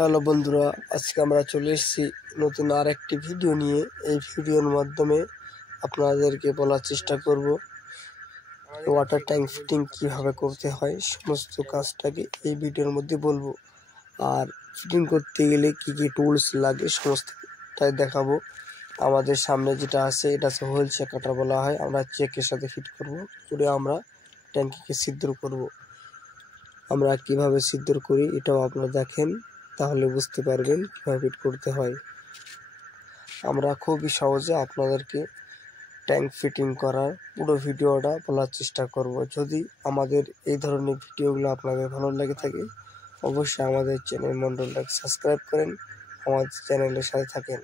Hello বন্ধুরা, আজকে আমরা চলে এসেছি নতুন আরেকটি ভিডিও নিয়ে। এই ভিডিওর মাধ্যমে আপনাদেরকে বলার চেষ্টা করব ওয়াটার ট্যাঙ্ক ফিটিং কিভাবে করতে হয়, সমস্ত কাজটাকে এই ভিডিওর মধ্যে বলবো। আর ফিটিং করতে গেলে কি কি টুলস লাগে সমস্তটাই দেখাবো। আমাদের সামনে যেটা আছে এটা হচ্ছে হুইল চেক কাটার বলা হয়। আমরা চেকের সাথে ফিট করব, করে আমরা ট্যাঙ্কিকে ছিদ্র করব। আমরা কিভাবে ছিদ্র করি এটাও আপনারা দেখেন, তাহলে বুঝতে পারবেন কীভাবে ফিট করতে হয়। আমরা খুবই সহজে আপনাদেরকে ট্যাঙ্ক ফিটিং করার পুরো ভিডিওটা বলার চেষ্টা করব। যদি আমাদের এই ধরনের ভিডিওগুলো আপনাদের ভালো লেগে থাকে, অবশ্যই আমাদের চ্যানেল মণ্ডলটাকে সাবস্ক্রাইব করেন, আমাদের চ্যানেলের সাথে থাকেন।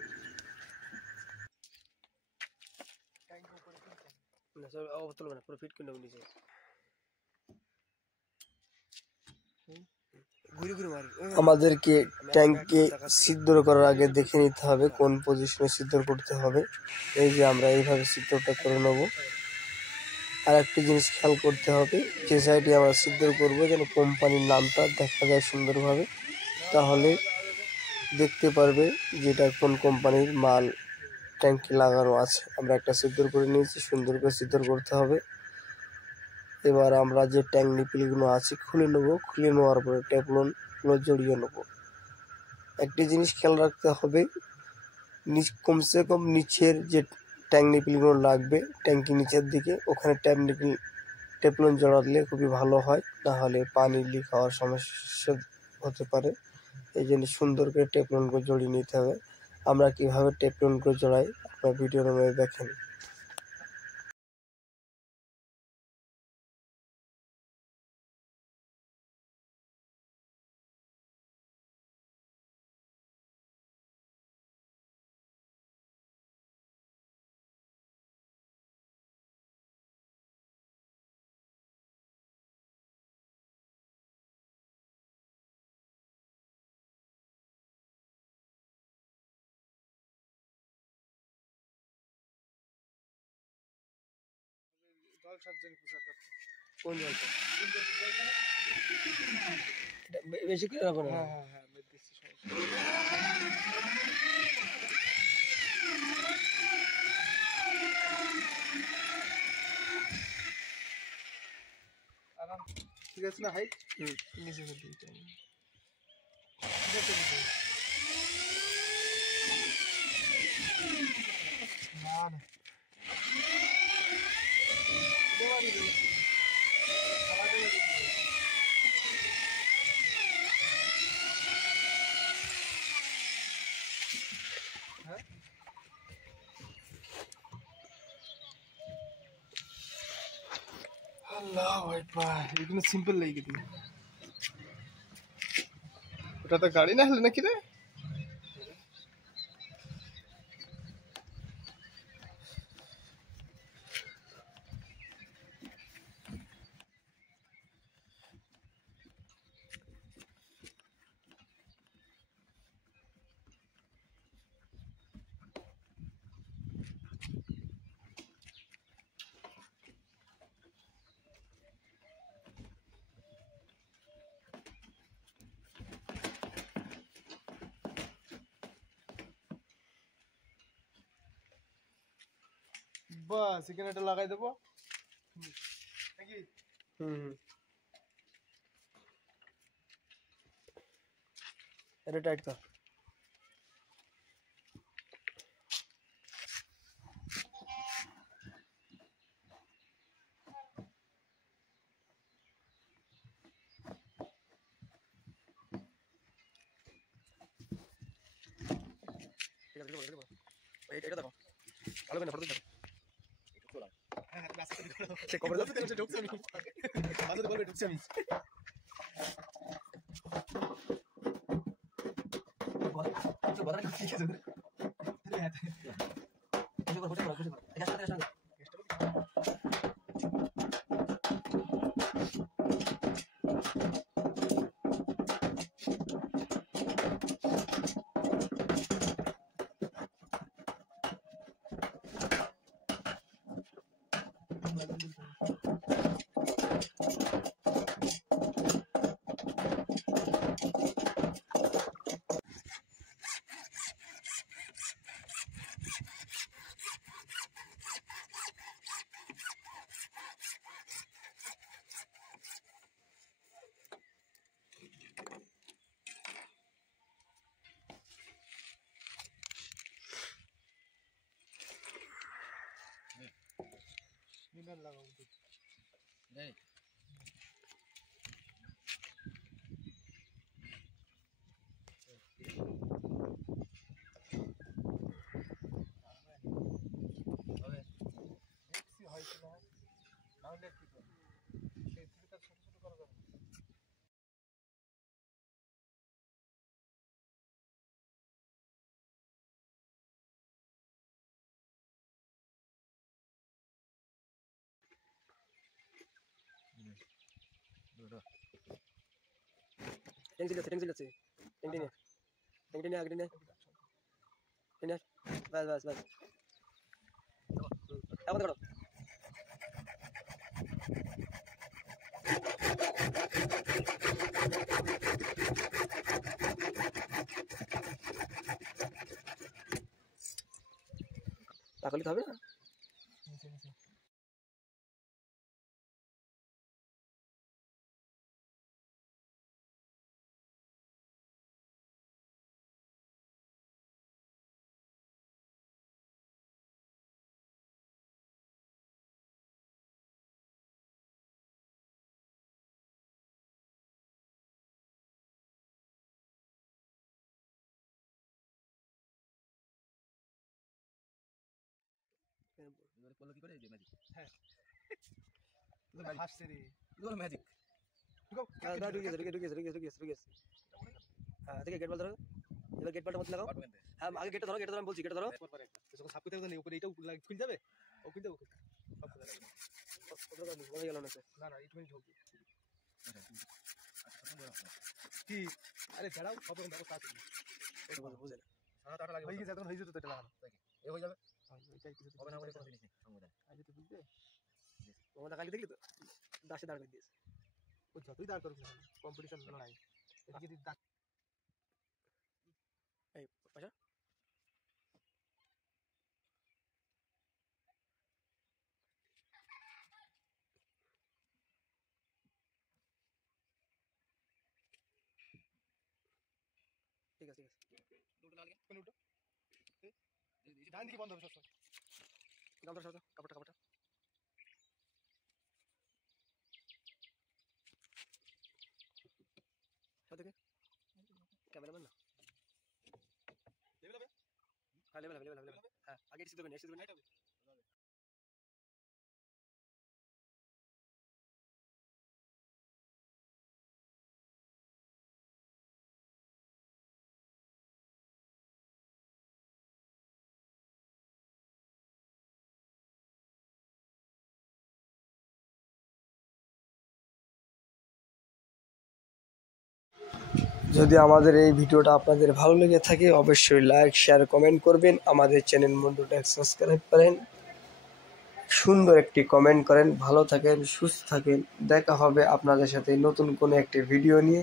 আমাদেরকে ট্যাঙ্কে ছিদ্র করার আগে দেখে নিতে হবে কোন পজিশনে ছিদ্র করতে হবে। এই যে আমরা এইভাবে ছিদ্রটা করে নেব। আর একটা জিনিস খেয়াল করতে হবে, যে সাইডে আমরা ছিদ্র করবো যেন কোম্পানির নামটা দেখা যায় সুন্দরভাবে, তাহলে দেখতে পারবে যেটা কোন কোম্পানির মাল ট্যাঙ্কে লাগানো আছে। আমরা একটা ছিদ্র করে নিয়েছি, সুন্দর করে ছিদ্র করতে হবে। এবার আমরা যে ট্যাঙ্ক নিপিলগুলো আছে খুলে নেব, খুলে নেওয়ার পরে টেফলনগুলো জড়িয়ে নেব। একটি জিনিস খেয়াল রাখতে হবে, কমসে কম নিচের যে ট্যাঙ্ক নিপিলগুলো লাগবে ট্যাঙ্কি নিচের দিকে, ওখানে টেফলন জড়ালে খুবই ভালো হয়, নাহলে পানি লিক হওয়ার সমস্যা হতে পারে। এই জন্য সুন্দর করে টেফলনগুলো জড়িয়ে নিতে হবে। আমরা কিভাবে টেফলনগুলো জড়াই আপনার ভিডিওর মধ্যে দেখেন। কোন জলটা বেশি করে রাখো না। ঠিক আছে না? হাইট নিচে করে দিতে হবে। না না এখানে সিম্পল লেগে দিই। ওটা তো গাড়ি না হলে নাকি রে? বাস এখানে এটা লাগাই দেবো নাকি? এটা টাইট কর। এটা দেখো ভালো করে ফটো দেখো। সে কবে ঢুকছে আমি ঢুকছি আমি লাগাবো দেখছি হয়তো না নাহলে কি করবো এই ছোট ছোট করা যাবে ট্যাঙ্কি আছে ট্যাঙ্কি নিয়ে আগে নিয়ে বাস এখন করো তাহলে তো হবে না বললো কি করে যে ম্যাজিক হ্যাঁ হাসছে রে বলো ম্যাজিক ঢুকিয়েছে হ্যাঁ দেখে গেট বল ধরো এবার গেট বলটা মত লাগাও হ্যাঁ আগে গেটটা ধরো আমি বলছি গেটটা ধরো যখন সাপ করতে নেই উপরে এটাও খুলে যাবে ও খুলে যাবে হয়ে গেল না না একটু ঢুকবে কি আরে দাঁড়াও সব রকম ব্যবস্থা আছে বুঝে না সারা টাটা লাগে হয়ে গেছে এখন হয়ে যেত তো এটা লাগানো এ হয়ে যাবে এটাই কিছু হবে না বলে কোনো জিনিস নেই সংবিধান আগে তো বুঝবে ওটা কালকে দেখলি তো দাসে দাঁড় করে দিয়েছে ও যতই দাঁড় করুক না কম্পিটিশন লড়াই এদিকে যদি দাঁড় এই পয়সা ঠিক আছে দুটো লাগে কোন উঠো ডান দিকে বন্ধ হবে সবসময় গামটা সরো কাপড়টা সব দেখে ক্যামেরাম্যান না লেভেল হবে হ্যাঁ লেভেল হ্যাঁ আগে এসে দেবেন যদি আমাদের এই ভিডিওটা আপনাদের ভালো লেগে থাকে অবশ্যই লাইক শেয়ার কমেন্ট করবেন আমাদের চ্যানেল মন্ডুটা সাবস্ক্রাইব করেন সুন্দর একটি কমেন্ট করেন ভালো থাকেন সুস্থ থাকেন দেখা হবে আপনাদের সাথে নতুন কোনো একটি ভিডিও নিয়ে